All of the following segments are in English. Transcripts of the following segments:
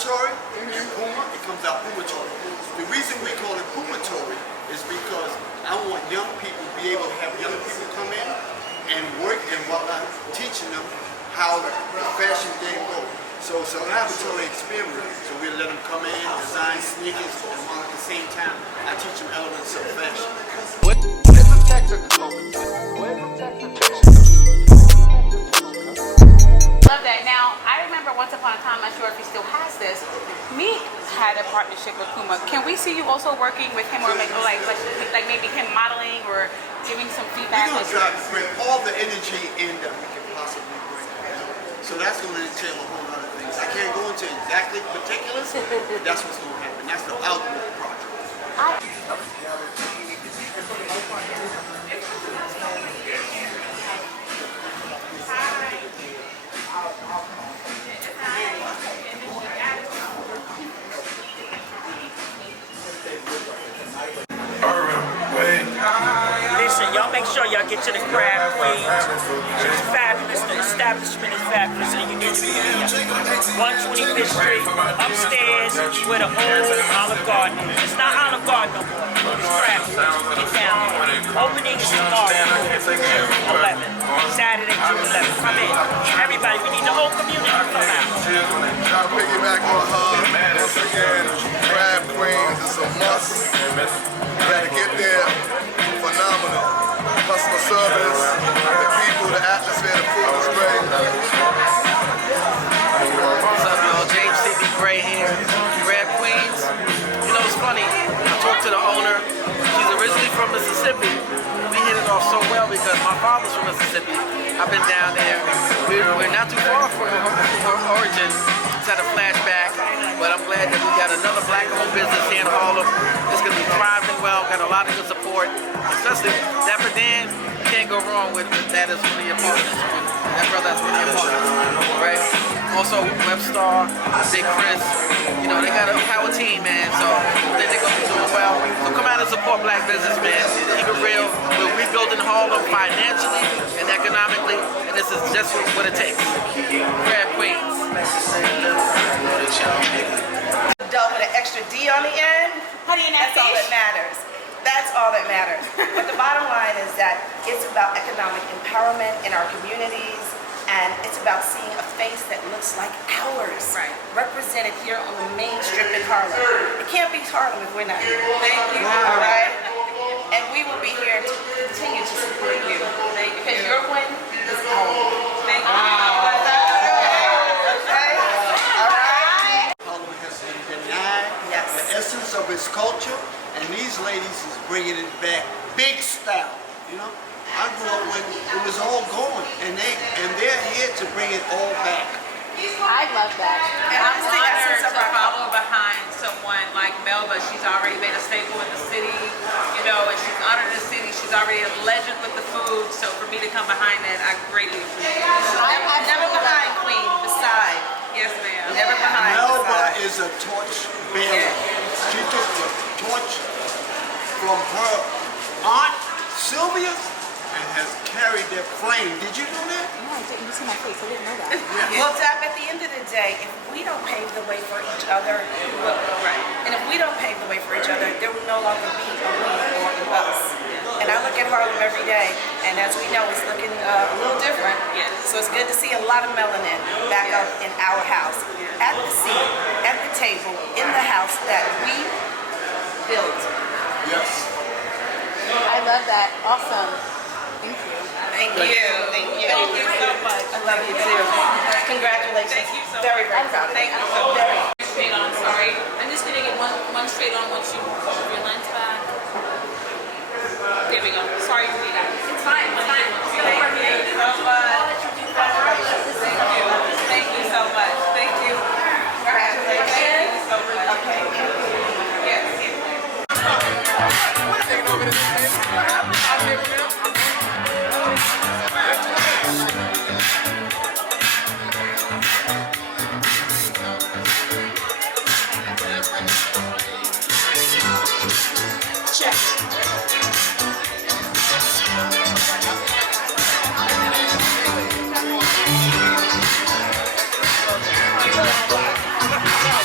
laboratory and Puma, it comes out Pumatory. The reason we call it Pumatory is because I want young people to be able to have young people come in and work, and while I'm teaching them how the fashion game goes. So it's a laboratory experiment. So we let them come in, design sneakers, and while at the same time, I teach them elements of fashion. Love that. Now, I remember once upon a time, I'm not sure if he still has this, Meek had a partnership with Puma. Can we see you also working with him, or like maybe him modeling or giving some feedback? We're going to try to bring all the energy in that we can possibly bring. So that's going to entail a whole lot of things. I can't go into exactly particulars, but that's what's going to happen. That's the outlook project. Listen, y'all make sure y'all get to the Krab Queenz. She's fabulous. The establishment is fabulous, and you need to be here. 125th Street, upstairs, where the old Olive Garden is. It's not Olive Garden no more. It's Krab Queenz. Get down there. Opening is tomorrow, June 11th. Saturday, June 11th. Come in. Everybody, we need the whole community to come out. I'll piggyback on her. Once again, Krab Queenz is a must. You gotta get there. Phenomenal. Customer service, the people, the atmosphere, the food is great. What's up, y'all? James C.B. Gray here. Krab Queenz. You know, it's funny. I talked to the owner. She's originally from Mississippi. We hit it off so well because my father's from Mississippi. I've been down there. We're not too far from her origin. Just had a flashback, but I'm glad that we got another black-owned business here in Harlem. It's going to be thriving well. Got a lot of good support, especially Dapper Dan. Can't go wrong with that as one of your partners. That brother is one of your partners, right? Also, Webstar, Big Chris. You know, they got a power team, man. So I think they're going to be doing well. So come out and support black business, man. Keep it real. We're rebuilding Harlem financially and economically, and this is just what it takes. Krab Queenz. Done with an extra D on the end. That's all that matters. That's all that matters. But the bottom line is that it's about economic empowerment in our communities, and it's about seeing a face that looks like ours, represented here on the main strip in Harlem. It can't be Harlem if we're not here. Thank you. All right? And we will be here to continue to support you. Because your win is our win. Thank you. Harlem has been denied the essence of its culture, and these ladies is bringing it back big style. You know, I grew up when it was all gone, and they're here to bring it all back. I love that. And I'm honored to follow behind someone like Melba. She's already made a staple in the city, you know, and she's honored the city. She's already a legend with the food. So for me to come behind that, I greatly appreciate it. I'm never behind, Queen. Beside. Yes, ma'am. Never behind. Melba is a torch bearer. She took the torch from her aunt Sylvia and has carried that flame. Did you know that? No, I didn't. You see my face. I didn't know that. Well, Dap, at the end of the day, if we don't pave the way for each other, and if we don't pave the way for each other, there will no longer be a we or a us. And I look at Harlem every day, and as we know, it's looking a little different. So it's good to see a lot of melanin back up in our house, at the seat, at the table, in the house that we built. Yes. I love that. Awesome. Thank you. Thank you. Thank you. Thank you so much. I love you too. Congratulations. Thank you so very, very much. proud of you. Thank you so much. Straight on, sorry. I'm just going to get one straight on once you pull your lens back. There we go. Sorry for that. It's fine. It's fine. Thank you so much. Thank you. Thank you so much. Thank you. Congratulations. Thank you so much. Okay. Yes. Taking over this place. I'm here with them.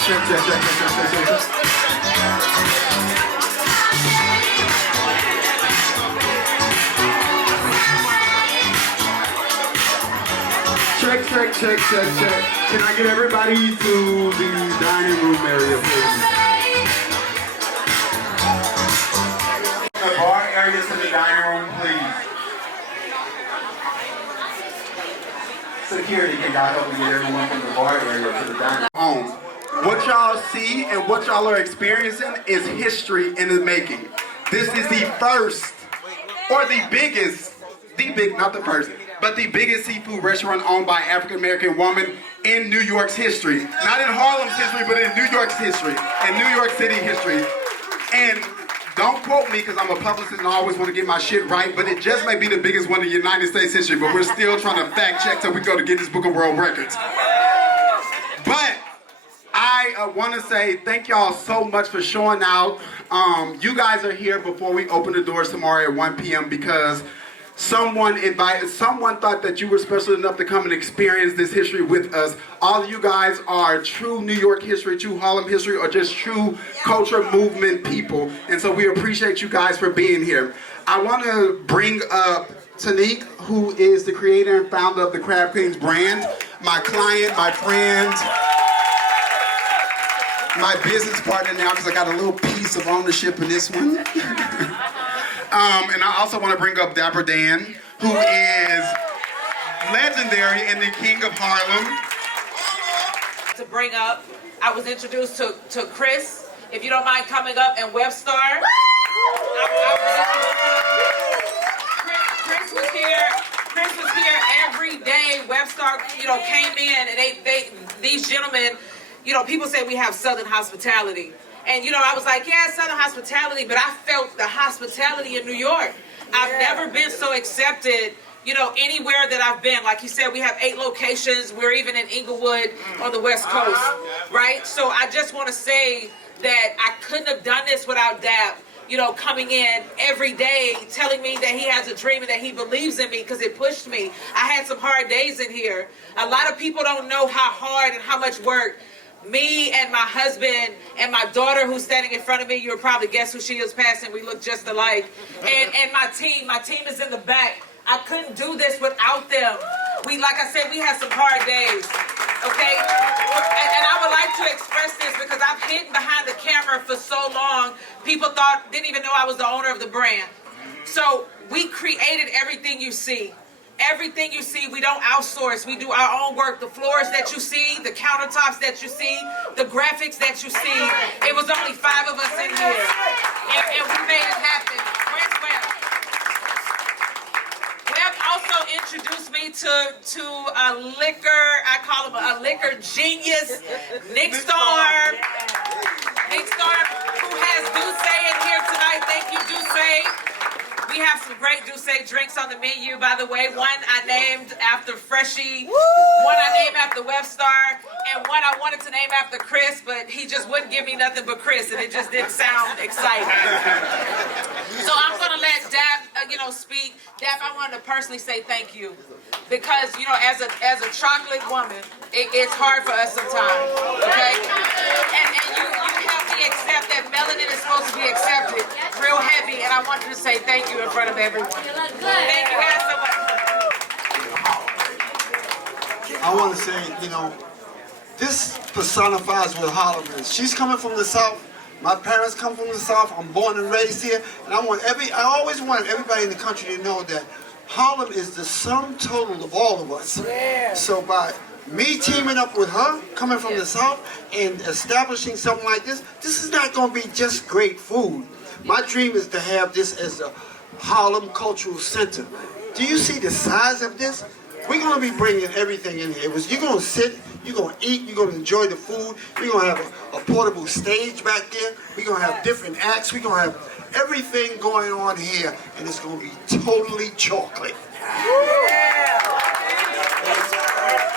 Check. Can I get everybody to the dining room area, please? The bar area to the dining room, please. Security, can y'all help me get everyone from the bar area to the dining room? What y'all see and what y'all are experiencing is history in the making. This is the first, or the biggest, not the first, but the biggest seafood restaurant owned by African-American woman in New York's history. Not in Harlem's history, but in New York's history, in New York City history. And don't quote me, because I'm a publicist and I always want to get my shit right, but it just may be the biggest one in the United States history, but we're still trying to fact check till we go to Guinness Book of World Records. But I want to say thank y'all so much for showing out. You guys are here before we open the doors tomorrow at 1 p.m. because someone thought that you were special enough to come and experience this history with us. All of you guys are true New York history, true Harlem history, or just true culture movement people. And so we appreciate you guys for being here. I want to bring up Tanique, who is the creator and founder of the Krab Queenz brand, my client, my friend, my business partner now, because I got a little piece of ownership in this one. And I also want to bring up Dapper Dan, who is legendary and the king of Harlem. To bring up, I was introduced to Chris, if you don't mind coming up, and Webstar. Chris was here every day. Webstar, came in, and these gentlemen, people say we have Southern hospitality. And, I was like, yeah, Southern hospitality, but I felt the hospitality in New York. I've never been so accepted, anywhere that I've been. Like you said, we have 8 locations. We're even in Inglewood on the West Coast, right? So I just want to say that I couldn't have done this without Dap, coming in every day, telling me that he has a dream and that he believes in me, because it pushed me. I had some hard days in here. A lot of people don't know how hard and how much work me and my husband and my daughter, who's standing in front of me, you'll probably guess who she is passing. We look just alike. And my team is in the back. I couldn't do this without them. Like I said, we had some hard days, okay? And I would like to express this because I've hidden behind the camera for so long. People didn't even know I was the owner of the brand. So we created everything you see. Everything you see, we don't outsource. We do our own work. The floors that you see, the countertops that you see, the graphics that you see. It was only 5 of us in here. And we made it happen. Where's Web? Web also introduced me to a liquor, I call him a liquor genius, Nick Storm. Nick Storm, who has Douce in here tonight. Thank you, Douce. We have some great Douce drinks on the menu, by the way. One I named after Freshie, one I named after Webstar, and one I wanted to name after Chris, but he just wouldn't give me nothing but Chris, and it just didn't sound exciting. So I'm going to let Dap, speak. Dap, I wanted to personally say thank you, because, as a chocolate woman, it's hard for us sometimes, okay? And you helped me accept that melanin is supposed to be accepted real heavy, and I wanted to say thank you in front of everyone. Thank you guys so much. I want to say, this personifies what Harlem is. She's coming from the South. My parents come from the South. I'm born and raised here. And I always wanted everybody in the country to know that Harlem is the sum total of all of us. Yeah. So by me teaming up with her, coming from the South, and establishing something like this is not going to be just great food. My dream is to have this as a Harlem Cultural Center. Do you see the size of this? We're going to be bringing everything in here. You're going to sit, you're going to eat, you're going to enjoy the food. We're going to have a portable stage back there. We're going to have different acts. We're going to have everything going on here, and it's going to be totally chocolate. Yeah.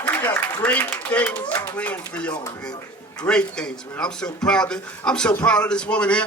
We got great things planned for y'all, man. Great things, man. I'm so proud of this woman here.